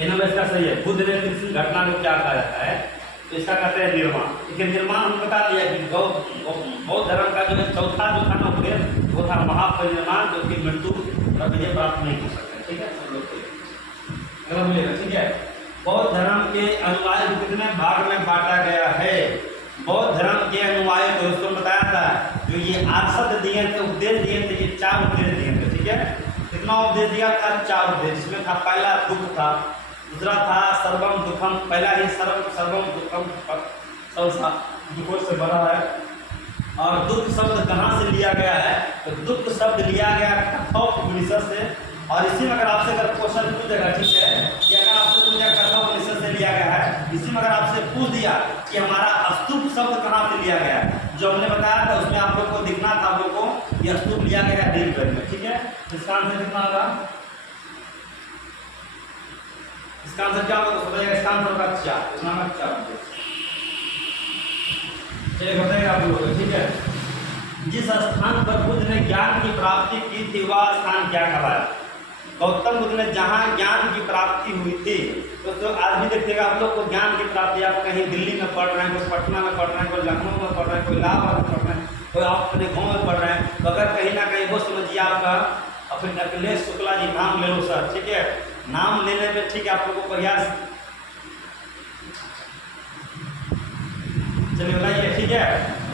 Number इसका सही है। बुद्ध ने किसी घटना को क्या कहा जाता है, तो इसका कहते हैं निर्माण। लेकिन निर्माण हम बता दिया कि बौद्ध धर्म का जो चौथा जो था ना उपदेश वो था महापरिनिर्वाण, जो कि मृत्यु और विजय प्राप्त नहीं हो सकते। ठीक है, सब लोग अगला बोलिएगा। ठीक है, बौद्ध धर्म के अनुयायी को कितने भाग में बांटा गया है? बौद्ध धर्म के अनुयायी को उसको बताया था जो ये आर्षद दिए थे, उपदेश दिए थे, ये 4 उपदेश दिए थे। ठीक है, कितना उपदेश दिया था? 4 उपदेश। इसमें था पहला दुख था, दूसरा था सर्वम दुखम, पहला ही सर्वम दुखम सबसा दुखों से बड़ा है। और दुख शब्द कहाँ से लिया गया है? तो दुख शब्द लिया गया कठोपनिषद से। और इसी में अगर आपसे क्वेश्चन पूछेगा, ठीक है, कि अगर आपसे पूछा कठोपनिषद से लिया गया है, इसी में अगर आपसे पूछ दिया कि हमारा स्तूप शब्द कहाँ से लिया गया है, जो हमने बताया था उसमें आप लोग को दिखना था, आप लोग को यह स्तूप लिया गया है ऋग्वेद में। ठीक है, इसका आंसर कितना होगा? इसका आंसर क्या होगा? बताइएगा। इसका आंसर होगा 4। इतना में 4। चलिए बताइएगा आप लोगों को। ठीक है, जिस स्थान पर बुद्ध ने ज्ञान की प्राप्ति की थी वह स्थान क्या कहलाया? गौतम बुद्ध ने जहाँ ज्ञान की प्राप्ति हुई थी, तो आज भी देखिएगा आप लोग को ज्ञान की प्राप्ति, आप कहीं दिल्ली में पढ़ रहे हैं, कोई पटना में पढ़ रहे हैं, कोई लखनऊ में पढ़ रहे हैं, कोई इलाहाबाद में पढ़ रहे हैं, कोई आप अपने गाँव में पढ़ रहे हैं, तो अगर कहीं ना कहीं वो समझिए आपका अपने अखिलेश शुक्ला जी नाम ले लो सर। ठीक है, नाम लेने में ठीक है आप लोग को प्रयास। चलिए बताइए। ठीक है,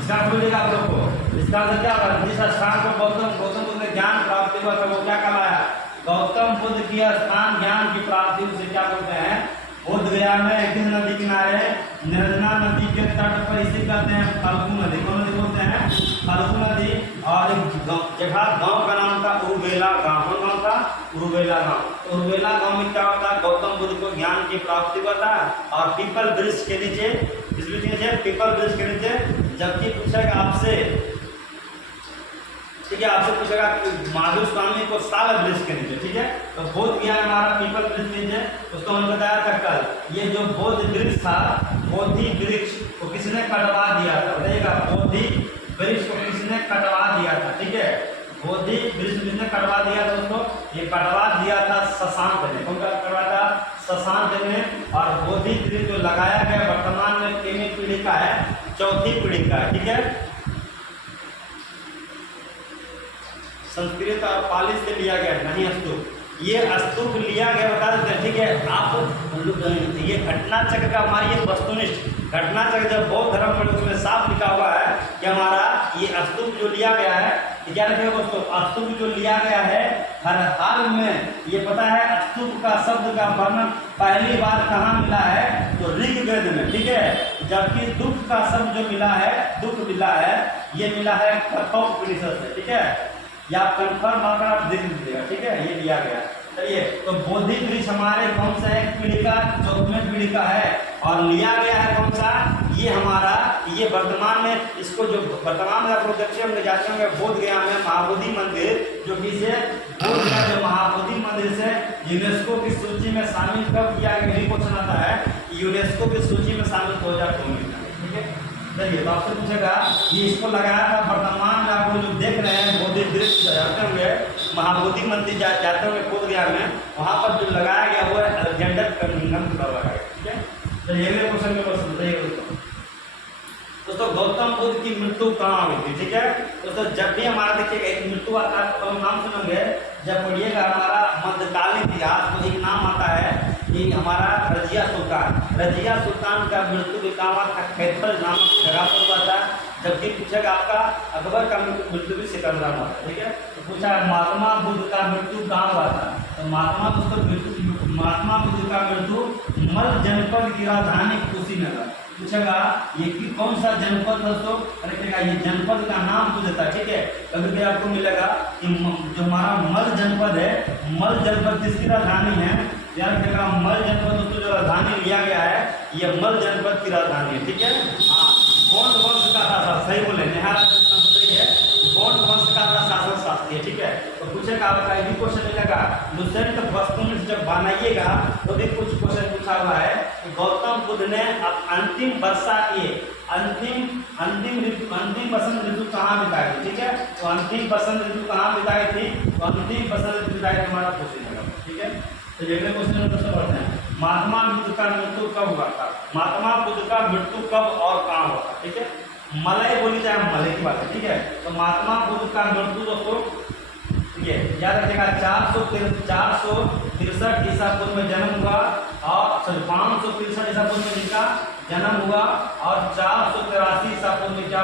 इसका बोलिएगा आप लोग को। इसका आंसर क्या होगा? जिस स्थान पर गौतम बुद्ध ने ज्ञान प्राप्ति हुआ था वो क्या कहलाया? गौतम बुद्ध की स्थान ज्ञान की प्राप्ति उसे क्या बोलते हैं? बोध गया में किस नदी किनारे? निर्जना नदी के तट पर इसे कहते हैं फल्गु नदी। कौन नदी बोलते हैं? फल्गु नदी। और एक जगह गांव का नाम था उरुवेला गांव। कौन गांव था? उरुवेला गांव। उरुवेला गांव में क्या होता है? गौतम बुद्ध को ज्ञान की प्राप्ति हुआ था। और पीपल वृक्ष के नीचे, इस नीचे पीपल वृक्ष के नीचे, जबकि पूछेगा आपसे, ठीक है, आपसे पूछेगा महावीर स्वामी को साल वृक्ष के नीचे। ठीक है, तो बोध गया हमारा पीपल वृक्ष नीचे, उसको हमने बताया था कल। ये जो बोध वृक्ष था, बोधि वृक्ष को किसने कटवा दिया था? बताइएगा, बोधि वृक्ष को किसने कटवा दिया था? ठीक है, बोधि वृक्ष किसने कटवा दिया था दोस्तों? ये कटवा दिया था शशांक ने। कौन कटवा था? शशांक ने। और बोधि वृक्ष जो लगाया गया वर्तमान में कितनी पीढ़ी का है? 4थी पीढ़ी का है। ठीक है, संस्कृत और पाली से लिया गया, नहीं स्तूप। ये स्तूप लिया गया बता देते हैं। ठीक है, आप ये घटना चक्र का हमारी ये वस्तुनिष्ठ घटना चक्र जब बौद्ध धर्म में उसमें साफ लिखा हुआ है कि हमारा ये स्तूप जो लिया गया है, क्या लिखेगा दोस्तों? स्तूप जो लिया गया है हर हाल में, ये पता है स्तूप का शब्द का वर्णन पहली बार कहाँ मिला है? तो ऋग्वेद में। ठीक है, जबकि दुख का शब्द जो मिला है, दुख मिला है, ये मिला है कठोपनिषद से। ठीक है, या कंफर्म अगर आप देख लीजिएगा। ठीक है, ये लिया गया। चलिए, तो बोधि वृक्ष हमारे कौन सा एक पीढ़ी का? 4वीं पीढ़ी का है। और लिया गया है कौन सा? ये हमारा, ये वर्तमान में, इसको जो वर्तमान में आप लोग देखते होंगे, जाते होंगे बोध गया में महाबोधि मंदिर, जो कि इसे बोध गया जो महाबोधि मंदिर से यूनेस्को की सूची में शामिल कब किया गया? यही क्वेश्चन आता है, यूनेस्को की सूची में शामिल 2002 में। ठीक है, चलिए, तो आपसे पूछेगा ये इसको लगाया था वर्तमान में आप लोग जो देख रहे हैं बोधि वृक्ष जाते होंगे, महाबोधि मंदिर जाते होंगे बोध गया में, वहाँ पर जो लगाया गया वो है अलेक्जेंडर कनिंघम का लगाया गया। ठीक है, चलिए अगले क्वेश्चन में बस बताइए दोस्तों, गौतम बुद्ध की मृत्यु कहाँ हुई थी? ठीक है दोस्तों, जब भी हमारा देखिएगा एक मृत्यु आता है तो हम नाम सुनोगे, जब पढ़िएगा हमारा मध्यकालीन इतिहास तो एक नाम आता है कि हमारा रजिया सुल्तान। रजिया सुल्तान का मृत्यु भी कहाँ हुआ था? कैथल नामक जगह पर हुआ था। जबकि पूछेगा आपका अकबर का मृत्यु भी सिकंदरा हुआ था। ठीक है, तो पूछा महात्मा बुद्ध का मृत्यु कहाँ हुआ था? तो महात्मा बुद्ध का मृत्यु मल जनपद की राजधानी कुशीनगर। पूछेगा ये कि कौन सा जनपद दोस्तों? रखिएगा, ये जनपद का नाम पूछ देता है। ठीक है, कभी भी आपको मिलेगा कि जो हमारा मल जनपद है, मल जनपद किसकी राजधानी है? याद रखिएगा, मल जनपद दोस्तों जो राजधानी लिया गया है, ये मल जनपद की राजधानी है। ठीक है, हाँ, गोंड वंश का था, सही बोले, निहारा सही है, गोंड वंश का था शासक शास्त्री है। ठीक है, तो पूछेगा आपका ये क्वेश्चन मिलेगा, लुसेंट वस्तुनिष्ठ जब बनाइएगा तो भी कुछ क्वेश्चन पूछा हुआ है कि गौतम बुद्ध ने अंतिम वर्षा के अंतिम बसंत ऋतु कहाँ बिताई थी? ठीक है, तो अंतिम बसंत ऋतु कहाँ बिताई थी? तो अंतिम बसंत ऋतु बिताई हमारा क्वेश्चन है। ठीक है, तो अगले क्वेश्चन में दोस्तों बढ़ते हैं। महात्मा बुद्ध का मृत्यु कब हुआ था, महात्मा बुद्ध का मृत्यु कब और कहाँ हुआ था, ठीक है। मलय बोली जाए, मलय की बात है, ठीक है। तो महात्मा बुद्ध का मृत्यु दोस्तों, ठीक है, याद रखिएगा 463 ईसा पूर्व में जन्म हुआ, और 563 ईसा पूर्व में जिनका जन्म हुआ, और 483 ईसा पूर्व में क्या